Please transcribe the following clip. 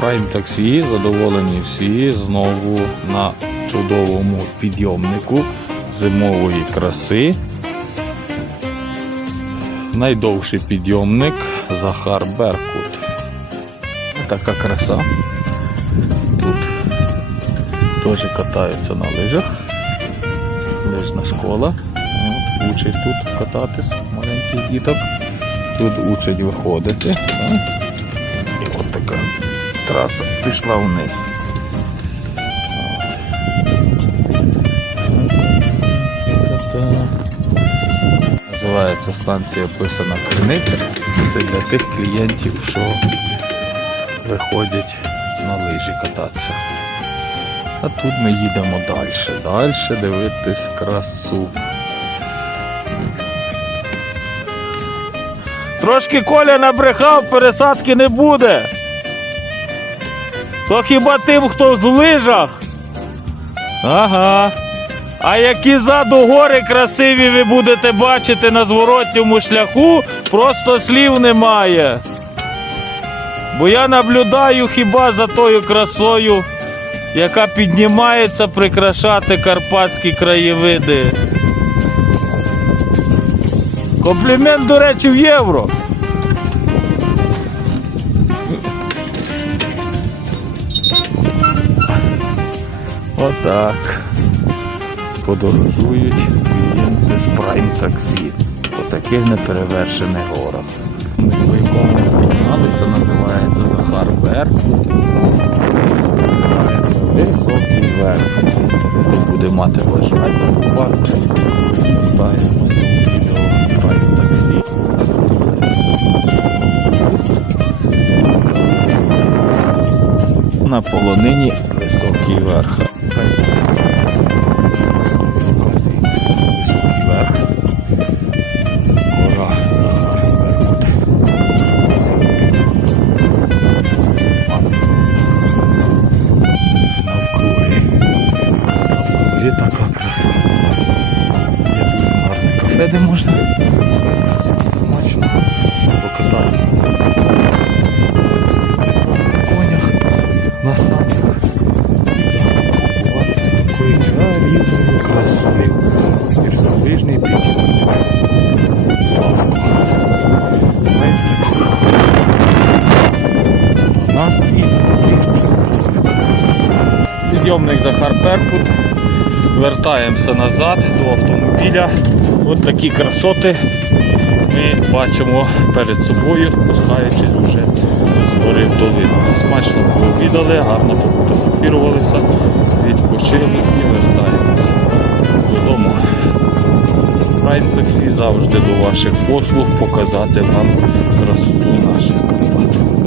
Prime таксі, задоволені всі знову на чудовому підйомнику зимової краси. Найдовший підйомник Захар Беркут. Така краса. Тут теж катаються на лижах. Лижна школа. От, учать тут кататись маленьких діток. Тут учать виходити. так. Траса пішла вниз. Називається станція писана криниця. Це для тих клієнтів, що виходять на лижі кататися. А тут ми їдемо далі. Далі дивитись красу. Трошки Коля набрехав, пересадки не буде. То хіба тим, хто з лижах? Ага. А які ззаду гори красиві ви будете бачити на зворотньому шляху, просто слів немає. Бо я наблюдаю хіба за тою красою, яка піднімається прикрашати карпатські краєвиди. Комплімент, до речі, в євро. Отак. Подорожують клієнти з Prime таксі неперевершених горах. Ми по якому ми піднялися, називається Захар Беркут. Називається Високий верх. Хто буде мати бажання попасти, ставимо собі відео Prime таксі. На полонині високий верх. Дуже гарне кафе, де можна смачно покататися на конях, на санях. Побуватися такою чарівною красою. Гірськолижний таких чудових. Підйомник Захар Беркут. Вертаємося назад до автомобіля. От такі красоти ми бачимо перед собою, спускаючись вже з гори в долину. Смачно пообідали, гарно пофотографірувалися, відпочили і вертаємося додому. Прайм таксі завжди до ваших послуг показати вам красоту наших Карпат.